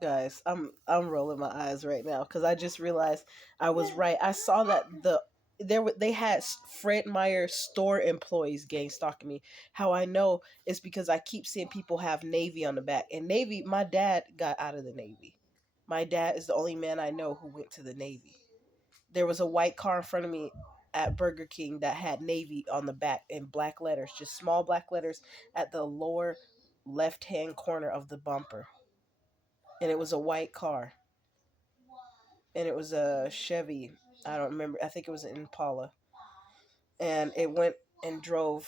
Guys, I'm rolling my eyes right now because I just realized I was right. I saw that they had Fred Meyer store employees gang stalking me. How I know is because I keep seeing people have Navy on the back, and Navy. My dad got out of the Navy. My dad is the only man I know who went to the Navy. There was a white car in front of me at Burger King that had Navy on the back in black letters, just small black letters at the lower left hand corner of the bumper, and it was a white car, and it was a Chevy. I don't remember. I think it was an Impala, and it went and drove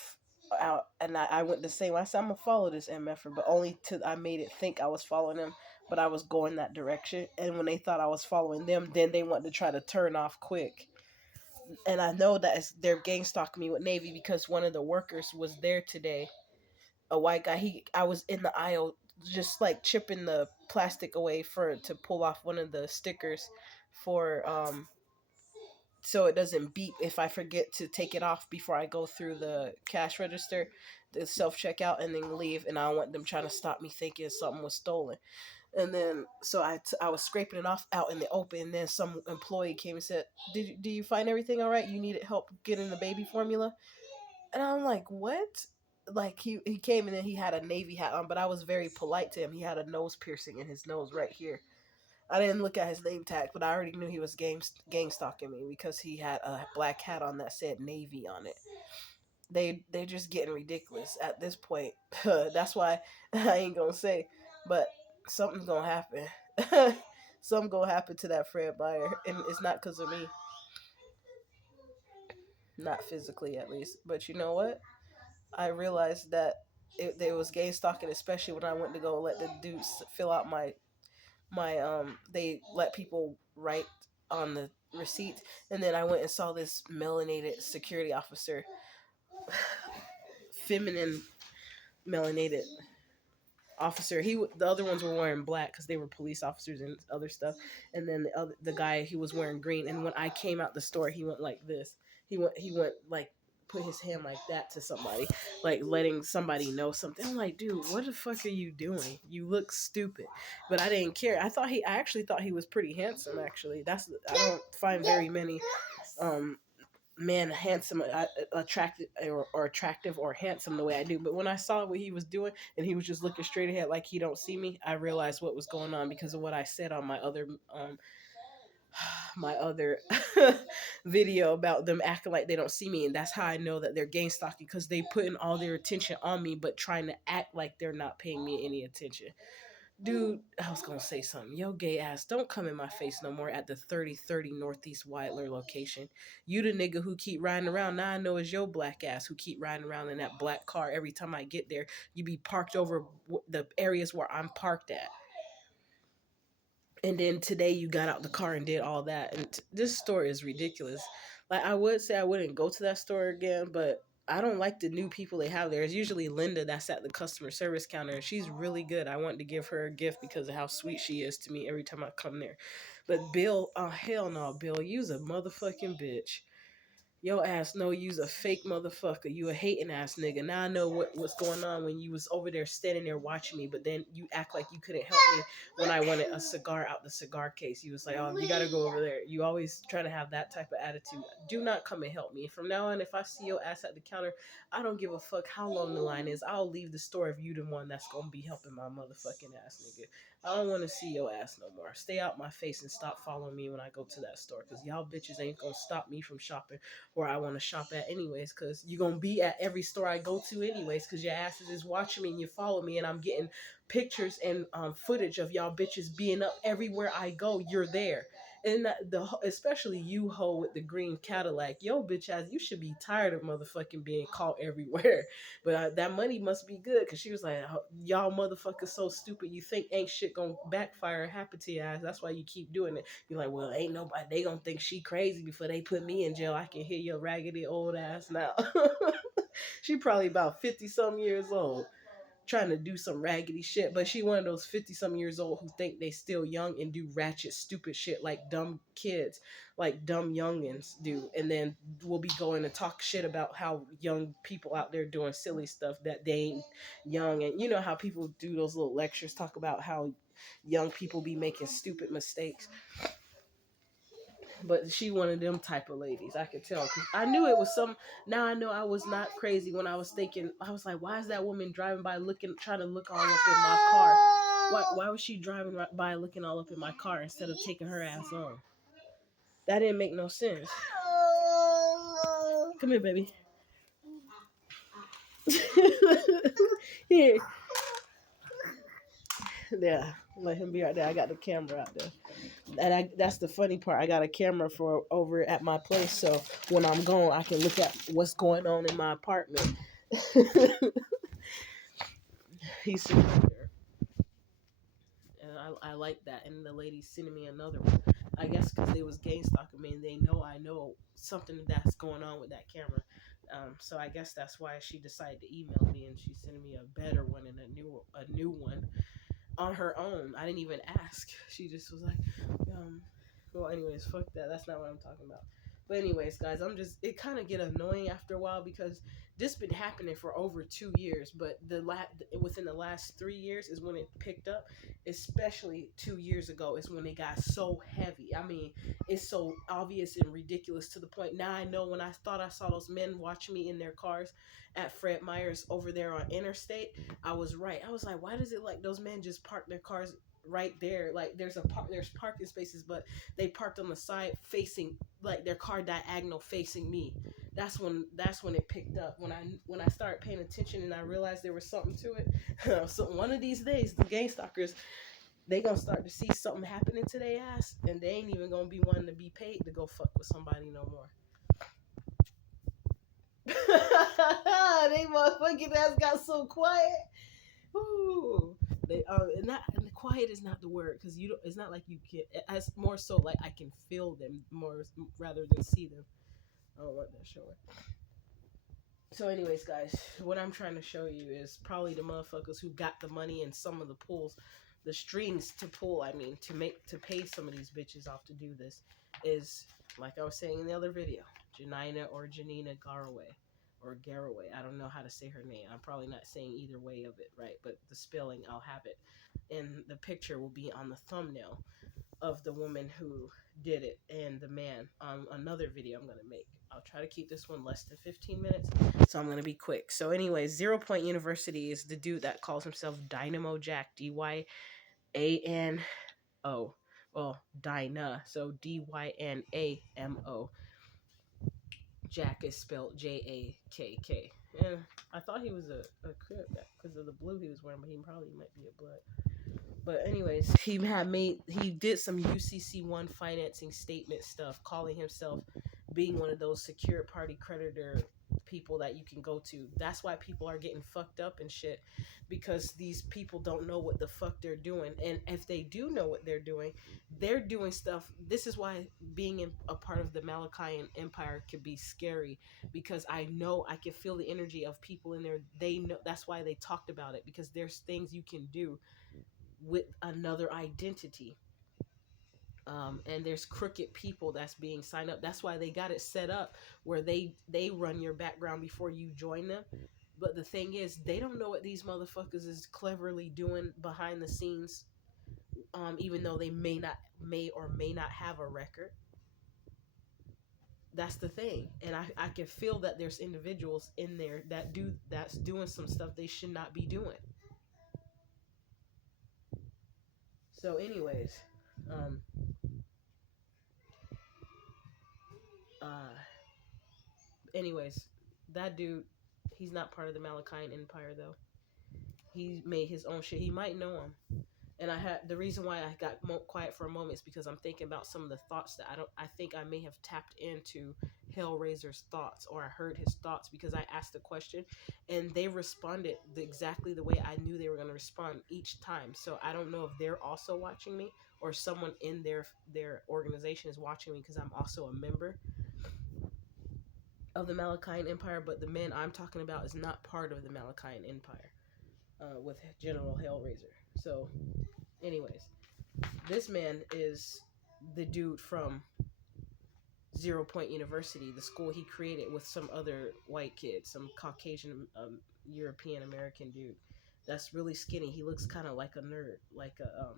out. And I went the same way. I said I'm gonna follow this MFer, but only to I made it think I was following him, but I was going that direction. And when they thought I was following them, then they wanted to try to turn off quick. And I know that they're gang stalking me with Navy because one of the workers was there today. A white guy. I was in the aisle just like chipping the plastic away for to pull off one of the stickers for so it doesn't beep if I forget to take it off before I go through the cash register, the self checkout, and then leave. And I don't want them trying to stop me thinking something was stolen. And then so I was scraping it off out in the open. And then some employee came and said, do you find everything all right? You needed help getting the baby formula?" And I'm like, "What?" Like he came and then he had a navy hat on, but I was very polite to him. He had a nose piercing in his nose right here. I didn't look at his name tag, but I already knew he was gang stalking me because he had a black hat on that said Navy on it. They just getting ridiculous at this point. That's why I ain't gonna say, but something's gonna happen. Something gonna happen to that Fred Meyer, and it's not because of me, not physically at least. But you know what? I realized that there was gang stalking, especially when I went to go let the dudes fill out my. They let people write on the receipt, and then I went and saw this melanated security officer, feminine melanated officer. The other ones were wearing black because they were police officers and other stuff, and then the guy, he was wearing green. And when I came out the store, he went like this. He went like put his hand like that to somebody, like letting somebody know something. I'm like, dude, what the fuck are you doing? You look stupid. But I didn't care. I actually thought he was pretty handsome. Actually, I don't find very many um man handsome, attractive, or attractive or handsome the way I do. But when I saw what he was doing and he was just looking straight ahead like he don't see me, I realized what was going on because of what I said on my other video about them acting like they don't see me. And that's how I know that they're gang stalking, because they putting all their attention on me but trying to act like they're not paying me any attention. Dude, I was gonna say something. Yo, gay ass, don't come in my face no more at the 3030 Northeast Weidler location. You the nigga who keep riding around. Now I know it's your black ass who keep riding around in that black car. Every time I get there, you be parked over the areas where I'm parked at. And then today you got out the car and did all that. And this store is ridiculous. Like, I would say I wouldn't go to that store again, but I don't like the new people they have there. It's usually Linda that's at the customer service counter, and she's really good. I want to give her a gift because of how sweet she is to me every time I come there. But Bill, oh hell no, Bill, you's a motherfucking bitch. Yo ass no, you's a fake motherfucker. You a hating ass nigga. Now I know what's going on when you was over there standing there watching me, but then you act like you couldn't help me when I wanted a cigar out the cigar case. You was like, "Oh, you gotta go over there." You always try to have that type of attitude. Do not come and help me. From now on, if I see your ass at the counter, I don't give a fuck how long the line is. I'll leave the store if you the one that's gonna be helping my motherfucking ass nigga. I don't want to see your ass no more. Stay out my face and stop following me when I go to that store, because y'all bitches ain't gonna stop me from shopping where I want to shop at anyways, because you're going to be at every store I go to anyways, because your asses is watching me and you follow me, and I'm getting pictures and footage of y'all bitches being up everywhere I go. You're there. And especially you hoe with the green Cadillac, yo bitch ass, you should be tired of motherfucking being caught everywhere. But that money must be good, because she was like, "Oh, y'all motherfuckers so stupid, you think ain't shit gonna backfire and happen to your ass, that's why you keep doing it." You're like, "Well, ain't nobody, they gonna think she crazy before they put me in jail. I can hear your raggedy old ass now." She probably about 50 some years old, trying to do some raggedy shit, but she one of those 50 some years old who think they still young and do ratchet stupid shit like dumb kids, like dumb youngins do, and then we'll be going to talk shit about how young people out there doing silly stuff that they ain't young. And you know how people do those little lectures, talk about how young people be making stupid mistakes. But she one of them type of ladies. I could tell. 'Cause I knew it was some. Now I know I was not crazy when I was thinking. I was like, why is that woman driving by looking, trying to look all up in my car? Why was she driving by looking all up in my car instead of taking her ass on? That didn't make no sense. Come here, baby. Here. Yeah, let him be right there. I got the camera out there. And that's the funny part. I got a camera for over at my place, so when I'm gone, I can look at what's going on in my apartment. He's sitting right there, and I like that. And the lady's sending me another one. I guess because they was gang stalking me, and they know I know something that's going on with that camera. So I guess that's why she decided to email me, and she's sending me a better one and a new one on her own. I didn't even ask. She just was like, well, anyways, fuck that. That's not what I'm talking about. But anyways, guys, it kind of get annoying after a while because this been happening for over 2 years, but within the last 3 years is when it picked up. Especially 2 years ago is when it got so heavy. I mean, it's so obvious and ridiculous to the point. Now I know when I thought I saw those men watching me in their cars at Fred Meyer's over there on Interstate, I was right. I was like, why does it like those men just park their cars right there? Like there's parking spaces, but they parked on the side facing like their car diagonal facing me. That's when it picked up. When I started paying attention and I realized there was something to it. So one of these days, the gang stalkers, they gonna start to see something happening to their ass, and they ain't even gonna be wanting to be paid to go fuck with somebody no more. They motherfucking ass got so quiet. Ooh. They and the quiet is not the word because you don't. It's not like you can. It's more so like I can feel them more rather than see them. I don't want that showing. So, anyways, guys, what I'm trying to show you is probably the motherfuckers who got the money and some of the pulls, the strings to pull. I mean, to pay some of these bitches off to do this is like I was saying in the other video, Janina or Janina Garraway. Or Garraway. I don't know how to say her name. I'm probably not saying either way of it right, but the spelling, I'll have it. And the picture will be on the thumbnail of the woman who did it and the man on another video I'm going to make. I'll try to keep this one less than 15 minutes, so I'm going to be quick. So anyway, 0 Point University is the dude that calls himself Dynamo Jack, D-Y-A-N-O. Well, Dyna, so D-Y-N-A-M-O. Jack is spelled J-A-K-K. And I thought he was a Crip because of the blue he was wearing, but he probably might be a Blood. But anyways, he did some UCC1 financing statement stuff, calling himself being one of those secure party creditor people that you can go to. That's why people are getting fucked up and shit, because these people don't know what the fuck they're doing. And if they do know what they're doing stuff. This is why being a part of the Malachian Empire could be scary, because I know I can feel the energy of people in there. They know, that's why they talked about it, because there's things you can do with another identity. And there's crooked people that's being signed up. That's why they got it set up where they run your background before you join them. But the thing is, they don't know what these motherfuckers is cleverly doing behind the scenes. Even though they may or may not have a record. That's the thing. And I can feel that there's individuals in there that's doing some stuff they should not be doing. So anyways, uh anyways, that dude, he's not part of the Malachian Empire though. He made his own shit. He might know him. And I had the reason why I got quiet for a moment is because I'm thinking about some of the thoughts that I think I may have tapped into Hellraiser's thoughts, or I heard his thoughts because I asked the question and they responded exactly the way I knew they were going to respond each time. So I don't know if they're also watching me or someone in their organization is watching me, because I'm also a member of the Malachian Empire, but the man I'm talking about is not part of the Malachian Empire with General Hellraiser. So, anyways, this man is the dude from 0 Point University, the school he created with some other white kid, some Caucasian European American dude that's really skinny. He looks kind of like a nerd, like a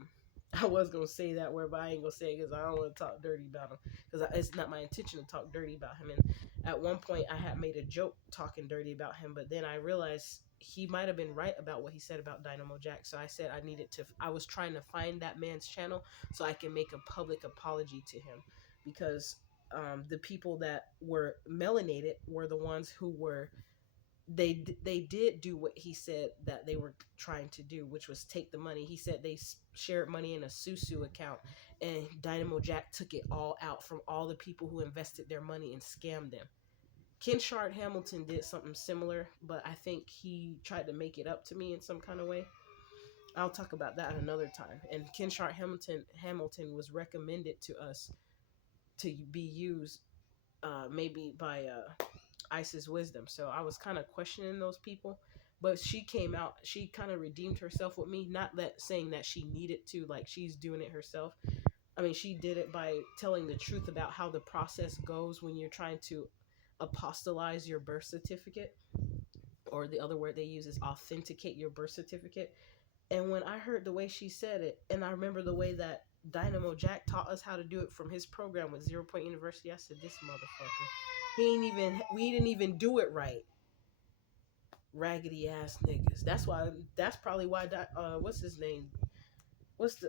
I was gonna say that word, but I ain't gonna say it because I don't want to talk dirty about him. Because it's not my intention to talk dirty about him. And at one point, I had made a joke talking dirty about him, but then I realized he might have been right about what he said about Dynamo Jack. So I said I needed to. I was trying to find that man's channel so I can make a public apology to him, because the people that were melanated were the ones who were they did do what he said that they were trying to do, which was take the money. He said they shared money in a Susu account, and Dynamo Jack took it all out from all the people who invested their money and scammed them. Kinshard Hamilton did something similar, but I think he tried to make it up to me in some kind of way. I'll talk about that another time. And Kinshard Hamilton was recommended to us to be used, maybe by Isis Wisdom. So I was kind of questioning those people, but she came out. She kind of redeemed herself with me. Not that saying that she needed to, like she's doing it herself. I mean, she did it by telling the truth about how the process goes when you're trying to apostolize your birth certificate, or the other word they use is authenticate your birth certificate. And when I heard the way she said it, and I remember the way that Dynamo Jack taught us how to do it from his program with Zero Point University, I said, this motherfucker, we didn't even do it right. Raggedy ass niggas. That's probably why what's his name? What's the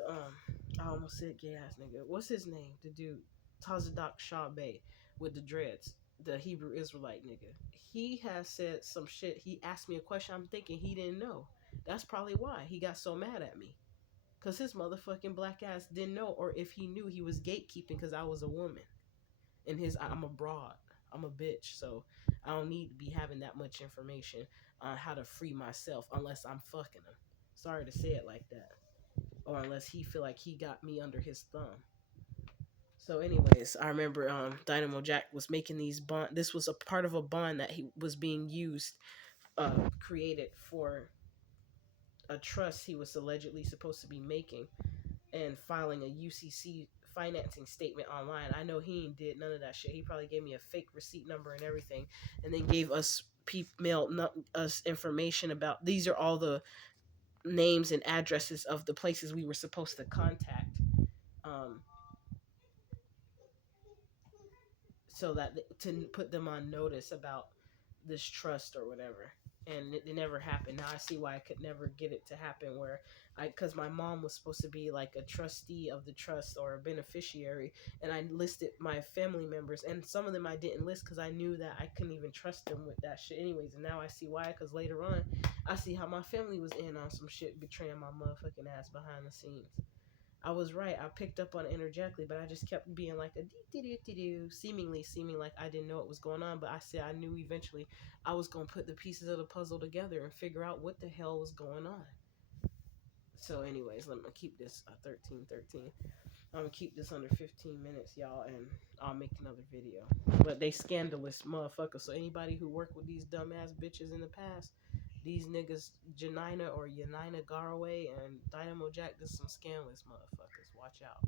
I almost said gay ass nigga. What's his name? The dude Tazadak Shah Bey with the dreads, the Hebrew Israelite nigga. He has said some shit. He asked me a question I'm thinking he didn't know. That's probably why he got so mad at me. Cause his motherfucking black ass didn't know, or if he knew, he was gatekeeping because I was a woman. And I'm a broad. I'm a bitch, so I don't need to be having that much information on how to free myself unless I'm fucking him. Sorry to say it like that, or unless he feel like he got me under his thumb. So, anyways, I remember Dynamo Jack was making these bond. This was a part of a bond that he was being used, created for a trust he was allegedly supposed to be making, and filing a UCC financing statement online. I know he ain't did none of that shit. He probably gave me a fake receipt number and everything, and then gave us us information about these are all the names and addresses of the places we were supposed to contact, um, so that to put them on notice about this trust or whatever. And it never happened. Now I see why I could never get it to happen, where because my mom was supposed to be like a trustee of the trust or a beneficiary, and I listed my family members, and some of them I didn't list because I knew that I couldn't even trust them with that shit anyways. And now I see why, because later on I see how my family was in on some shit, betraying my motherfucking ass behind the scenes. I was right. I picked up on it energetically, but I just kept being like a doo seeming like I didn't know what was going on. But I said I knew eventually I was gonna put the pieces of the puzzle together and figure out what the hell was going on. So, anyways, let me keep this 13:13. I'm gonna keep this under 15 minutes, y'all, and I'll make another video. But they scandalous motherfuckers. So anybody who worked with these dumbass bitches in the past, these niggas, Janina or Yanina Garraway and Dynamo Jack, just some scandalous motherfuckers. Watch out.